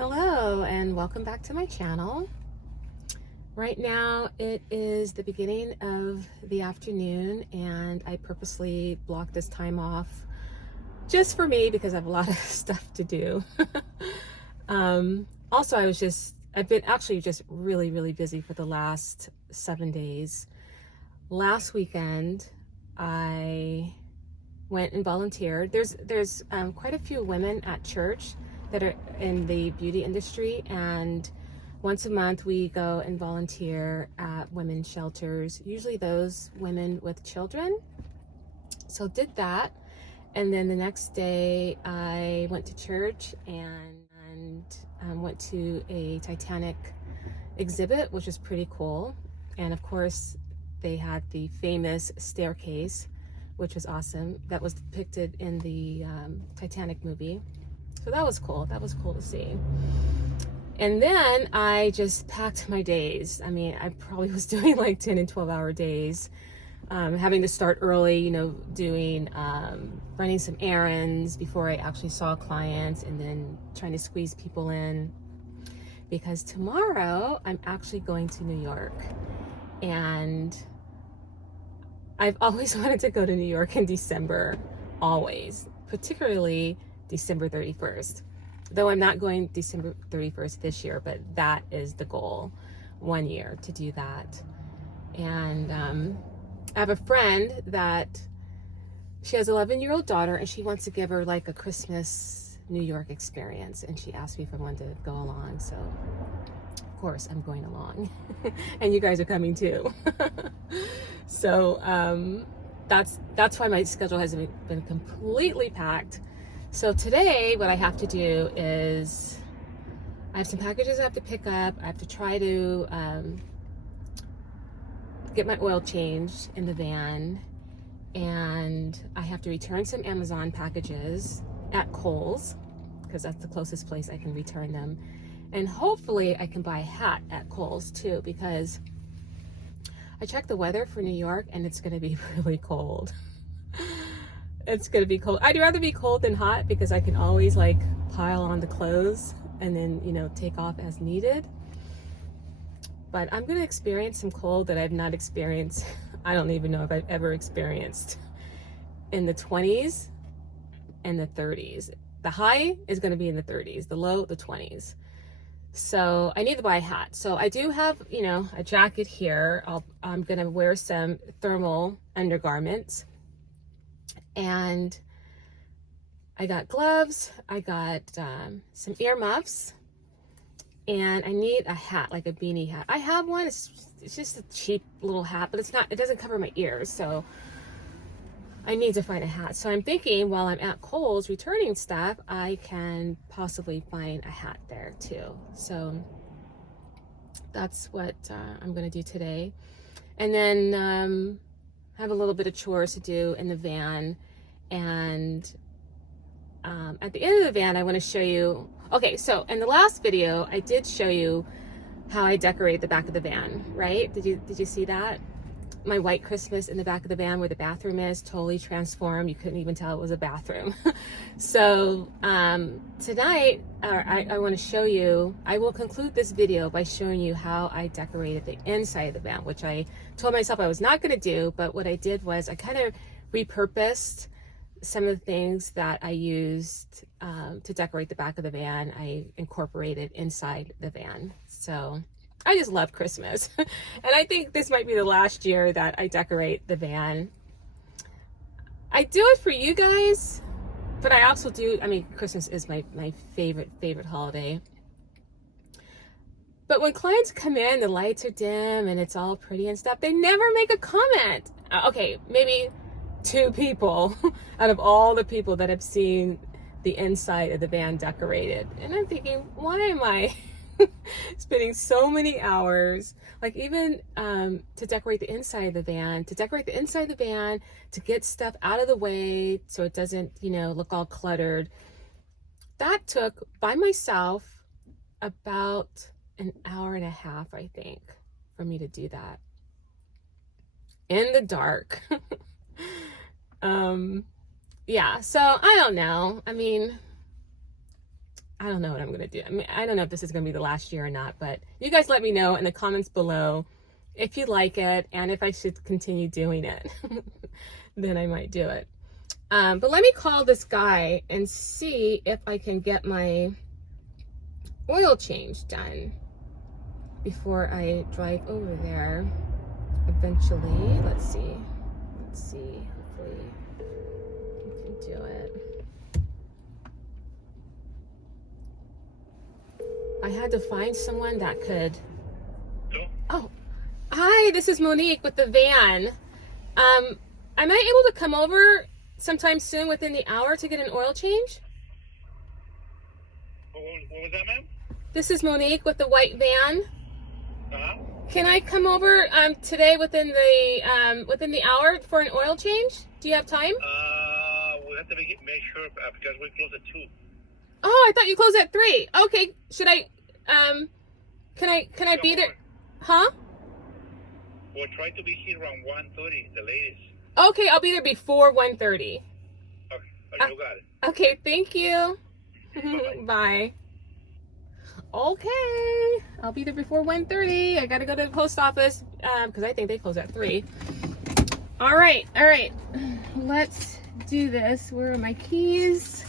Hello and welcome back to my channel. Right now it is the beginning of the afternoon and I purposely blocked this time off just for me because I have a lot of stuff to do. Also, I've been actually just really busy for the last 7 days. Last weekend I went and volunteered. There's quite a few women at church that are in the beauty industry, and once a month we go and volunteer at women's shelters, usually those women with children. So did that, and then the next day I went to church and went to a Titanic exhibit, which was pretty cool. And of course they had the famous staircase, which was awesome, that was depicted in the Titanic movie. So that was cool. That was cool to see. And then I just packed my days. I mean, I probably was doing like 10 and 12-hour days, having to start early, doing, running some errands before I actually saw clients, and then trying to squeeze people in. Because tomorrow I'm actually going to New York. And I've always wanted to go to New York in December, always, particularly December 31st. Though I'm not going December 31st this year, but that is the goal, 1 year to do that. And I have a friend that she has an 11-year-old daughter, and she wants to give her like a Christmas New York experience. And she asked me if I wanted to go along. So of course I'm going along and you guys are coming too. So that's why my schedule has been completely packed. So today what I have to do is I have some packages I have to pick up. I have to try to get my oil changed in the van, and I have to return some Amazon packages at Kohl's because that's the closest place I can return them. And hopefully I can buy a hat at Kohl's too, because I checked the weather for New York and it's going to be really cold. It's going to be cold. I'd rather be cold than hot because I can always like pile on the clothes and then, take off as needed. But I'm going to experience some cold that I've not experienced. I don't even know if I've ever experienced in the 20s and the 30s. The high is going to be in the 30s, the low, the 20s. So I need to buy a hat. So I do have, a jacket here. I'm going to wear some thermal undergarments. And I got gloves. I got some earmuffs. And I need a hat, like a beanie hat. I have one. It's just a cheap little hat, but it doesn't cover my ears. So I need to find a hat. So I'm thinking while I'm at Kohl's returning stuff, I can possibly find a hat there too. So that's what I'm going to do today. And then have a little bit of chores to do in the van. And at the end of the van, I want to show you. Okay, so in the last video, I did show you how I decorate the back of the van, right? Did you see that? My white Christmas in the back of the van where the bathroom is, totally transformed. You couldn't even tell it was a bathroom. So tonight, I want to show you, I will conclude this video by showing you how I decorated the inside of the van, which I told myself I was not going to do. But what I did was I kind of repurposed some of the things that I used to decorate the back of the van. I incorporated inside the van. So I just love Christmas. And I think this might be the last year that I decorate the van. I do it for you guys, but I also do, Christmas is my favorite holiday. But when clients come in, the lights are dim and it's all pretty and stuff, they never make a comment. Okay, maybe 2 people out of all the people that have seen the inside of the van decorated. And I'm thinking, why am I spending so many hours, like even to decorate the inside of the van, to get stuff out of the way so it doesn't, look all cluttered. That took, by myself, about an hour and a half, I think, for me to do that. In the dark. Yeah, so I don't know. I don't know what I'm going to do. I mean, I don't know if this is going to be the last year or not, but you guys let me know in the comments below if you like it and if I should continue doing it. Then I might do it. But let me call this guy and see if I can get my oil change done before I drive over there eventually. Let's see. Hopefully I can do it. I had to find someone that could. Oh, hi, this is Monique with the van. Am I able to come over sometime soon within the hour to get an oil change? What was that, ma'am? This is Monique with the white van. Uh-huh. Can I come over today within the hour for an oil change? Do you have time? We have to make sure because we close at 2. Oh, I thought you closed at 3. Okay, should I can I be there? Huh? We'll try to be here around 1:30, the latest. Okay, I'll be there before 1:30. Okay, you got it. Okay, thank you. Bye-bye. Bye. Okay, I'll be there before 1:30. I gotta go to the post office because I think they close at 3. All right. Let's do this. Where are my keys?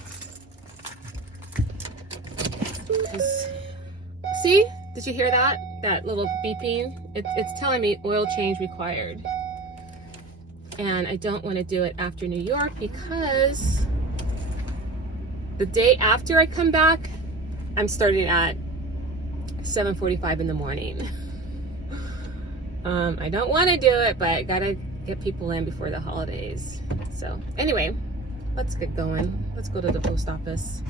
See? Did you hear that? That little beeping? It's telling me oil change required. And I don't want to do it after New York because the day after I come back, I'm starting at 7:45 in the morning. I don't want to do it, but I gotta get people in before the holidays. So anyway, let's get going. Let's go to the post office.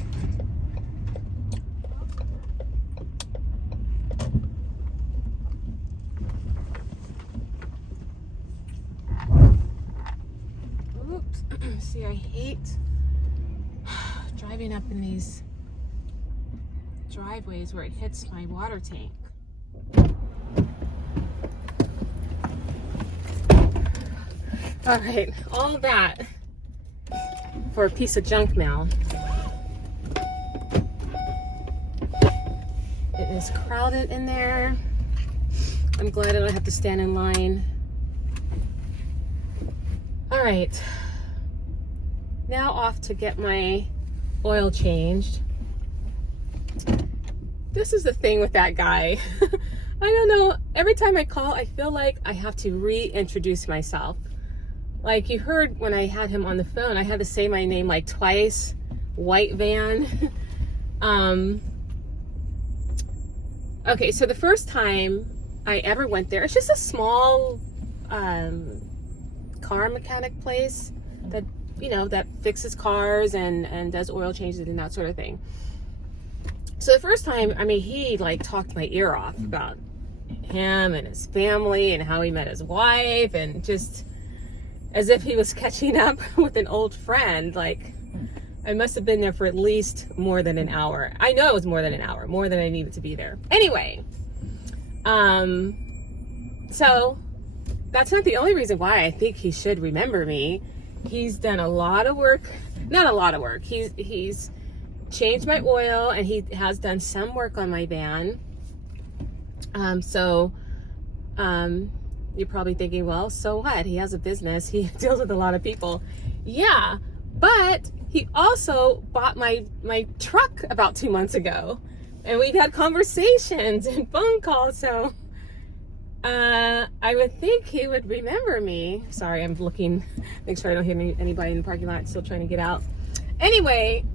Oops. See, I hate driving up in these driveways where it hits my water tank. All right, all that for a piece of junk mail. It is crowded in there. I'm glad I don't have to stand in line. All right, now off to get my oil changed. This is the thing with that guy. I don't know, every time I call, I feel like I have to reintroduce myself. Like you heard when I had him on the phone, I had to say my name like twice. White van. Okay, so the first time I ever went there, it's just a small car mechanic place that, you know, that fixes cars and does oil changes and that sort of thing. So the first time, I mean, he like talked my ear off about him and his family and how he met his wife, and just as if he was catching up with an old friend. Like, I must have been there for at least more than an hour. I know it was more than an hour, more than I needed to be there. Anyway, so that's not the only reason why I think he should remember me. He's done a lot of work, not a lot of work. He's changed my oil, and he has done some work on my van. You're probably thinking, well, so what? He has a business. He deals with a lot of people. Yeah, but he also bought my truck about 2 months ago, and we've had conversations and phone calls. So I would think he would remember me. Sorry, I'm looking, make sure I don't hit anybody in the parking lot. Still trying to get out. Anyway,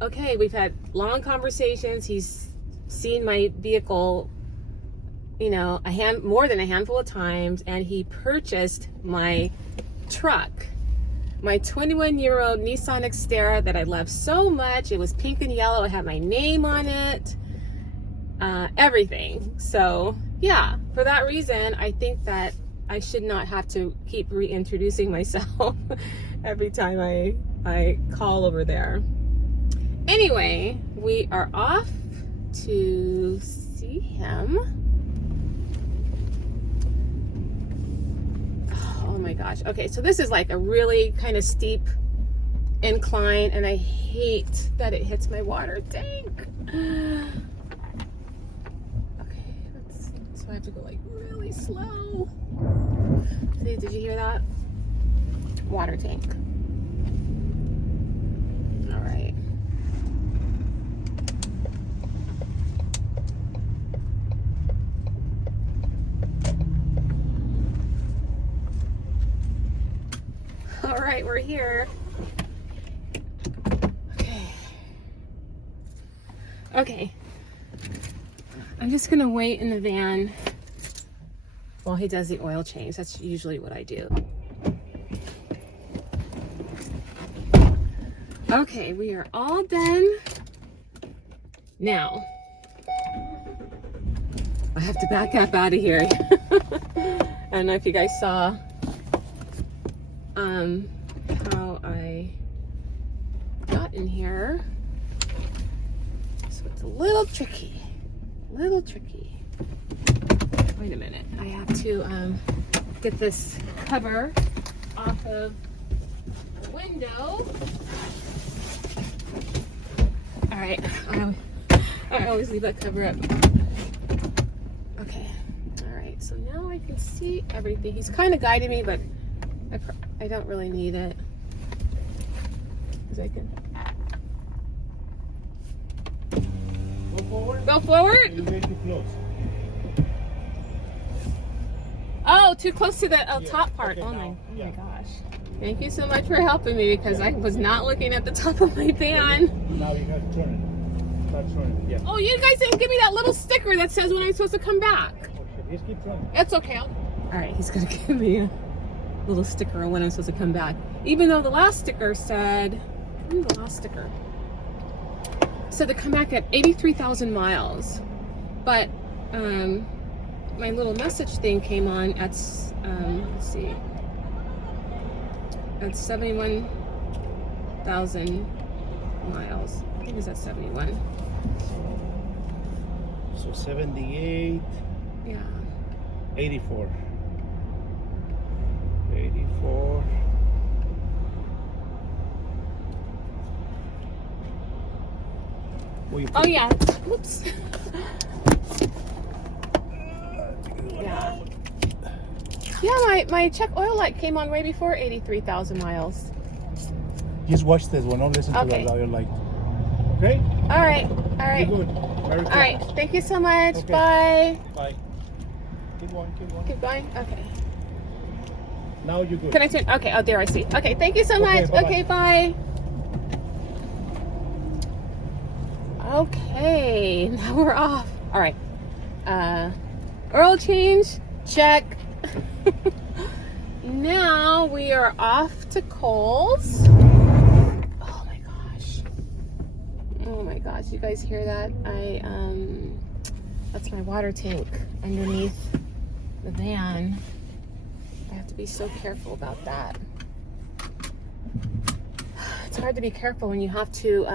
okay, we've had long conversations. He's seen my vehicle, more than a handful of times, and he purchased my truck, my 21-year-old Nissan Xterra that I love so much. It was pink and yellow. It had my name on it, everything. So yeah, for that reason, I think that I should not have to keep reintroducing myself every time I call over there. Anyway, we are off to see him. Oh my gosh. Okay, so this is like a really kind of steep incline, and I hate that it hits my water tank. Okay, so I have to go like really slow. See, did you hear that? Water tank. All right. All right, we're here. Okay. I'm just gonna wait in the van while he does the oil change. That's usually what I do. Okay, we are all done. Now, I have to back up out of here. I don't know if you guys saw how I got in here. So it's a little tricky. Wait a minute. I have to get this cover off of the window. All right. I always leave that cover up. Okay. All right. So now I can see everything. He's kind of guiding me, but I don't really need it. Because I can Go forward. go forward. You get too close. Oh, too close to the top part. Okay, Oh my yeah. gosh. Thank you so much for helping me because I was not looking at the top of my van. Now you have to turn it. Start turning. Yeah. Oh, you guys didn't give me that little sticker that says when I'm supposed to come back. Okay, just keep turning. It's okay. All right, he's gonna give me a little sticker on when I'm supposed to come back. Even though the last sticker said, said to come back at 83,000 miles. But my little message thing came on at, let's see, at 71,000 miles. I think it was at 71. So 78, Yeah. 84. 84. Oh yeah. Whoops. Yeah. Yeah, my check oil light came on way before 83,000 miles. Just watch this one. Don't listen to Okay. the other light. Okay? All right. You're good. Very good. All right. Thank you so much. Okay. Bye. Bye. Keep going. Keep going. Okay. Now you're good. Can I turn? Okay. Oh, there I see. Okay. Thank you so Okay, much. bye-bye. Okay. Bye. Okay. Now we're off. All right. Oil change. Check. Now we are off to Kohl's. Oh my gosh. Oh my gosh. You guys hear that? That's my water tank underneath the van. I have to be so careful about that. It's hard to be careful when you have to,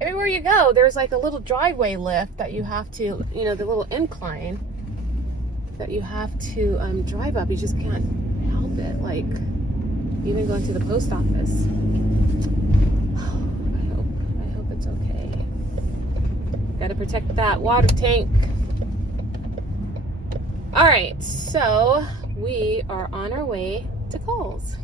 everywhere you go, there's like a little driveway lift that you have to, you know, the little incline that you have to drive up. You just can't help it. Like, even going to the post office. I hope it's okay. Gotta protect that water tank. All right, so we are on our way to Kohl's.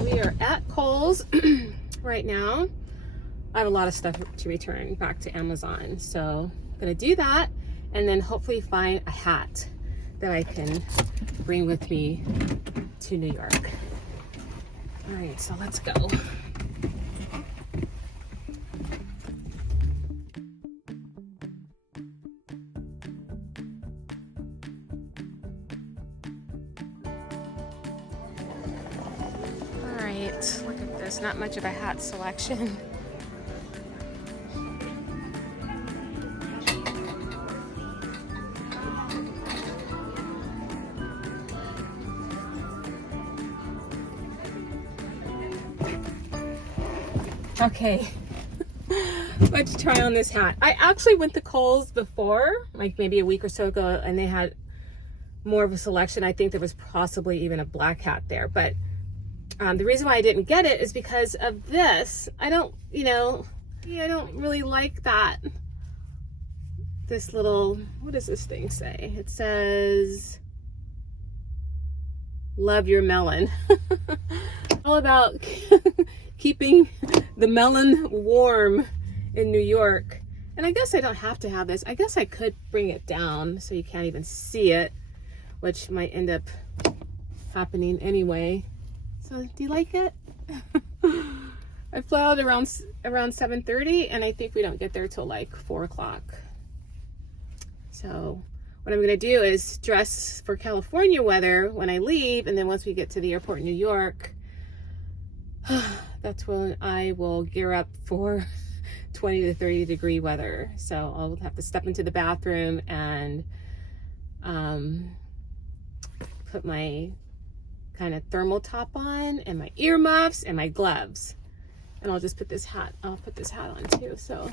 We are at Kohl's right now. I have a lot of stuff to return back to Amazon, so I'm gonna do that and then hopefully find a hat that I can bring with me to New York. All right, so let's go. All right, look at this, not much of a hat selection. Okay, let's try on this hat. I actually went to Kohl's before, like maybe a week or so ago, and they had more of a selection. I think there was possibly even a black hat there, but the reason why I didn't get it is because of this. I don't really like that. This little, what does this thing say? It says, love your melon. All about keeping the melon warm in New York. And I guess I don't have to have this. I guess I could bring it down so you can't even see it, which might end up happening anyway. So do you like it? I flew out around 7:30, and I think we don't get there till like 4 o'clock. So what I'm gonna do is dress for California weather when I leave, and then once we get to the airport in New York, that's when I will gear up for 20 to 30 degree weather. So I'll have to step into the bathroom and put my kind of thermal top on, and my earmuffs and my gloves. And I'll just put this hat, I'll put this hat on too. So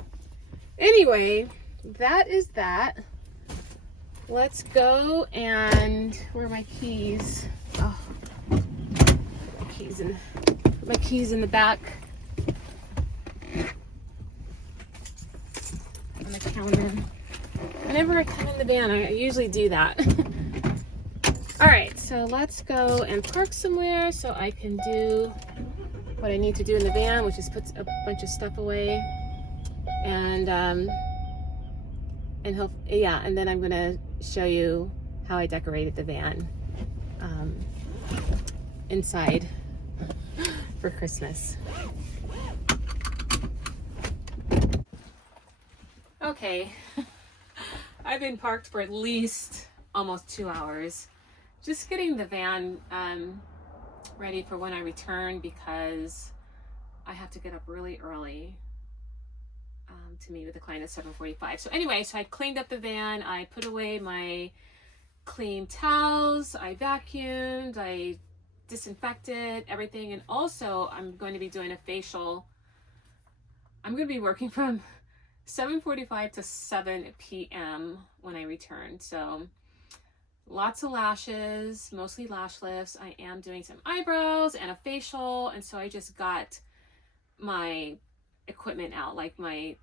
anyway, that is that. Let's go. And where are my keys? Oh, put my keys in the back on the counter. Whenever I come in the van, I usually do that. All right, so let's go and park somewhere so I can do what I need to do in the van, which is put a bunch of stuff away. And and then I'm gonna show you how I decorated the van inside for Christmas. Okay, I've been parked for at least almost 2 hours, just getting the van ready for when I return, because I have to get up really early to meet with the client at 7:45. So anyway, so I cleaned up the van, I put away my clean towels, I vacuumed, I disinfected everything, and also I'm going to be doing a facial. I'm going to be working from 7:45 to 7 p.m. when I return. So lots of lashes, mostly lash lifts. I am doing some eyebrows and a facial, and so I just got my equipment out, like my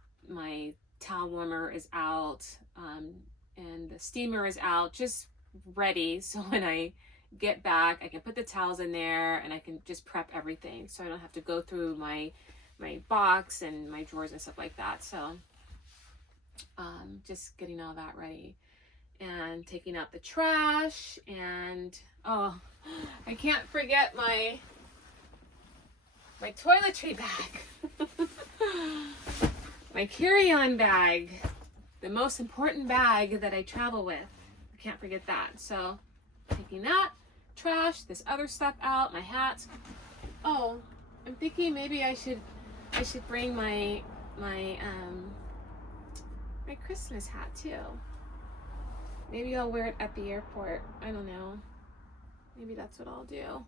towel warmer is out, and the steamer is out, just ready, so when I get back I can put the towels in there and I can just prep everything, so I don't have to go through my box and my drawers and stuff like that. So just getting all that ready and taking out the trash, and oh, I can't forget my toiletry bag. My carry-on bag, the most important bag that I travel with. I can't forget that. So taking that, trash, this other stuff out, my hats. Oh, I'm thinking maybe I should bring my Christmas hat too. Maybe I'll wear it at the airport. I don't know. Maybe that's what I'll do,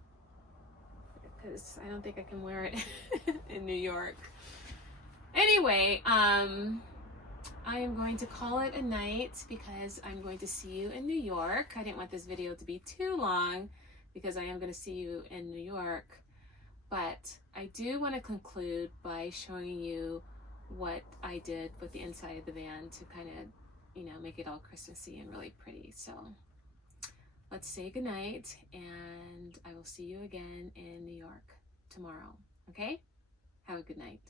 because I don't think I can wear it in New York. Anyway, I am going to call it a night because I'm going to see you in New York. I didn't want this video to be too long because I am going to see you in New York. But I do want to conclude by showing you what I did with the inside of the van to kind of, make it all Christmassy and really pretty. So let's say goodnight, and I will see you again in New York tomorrow. Okay? Have a good night.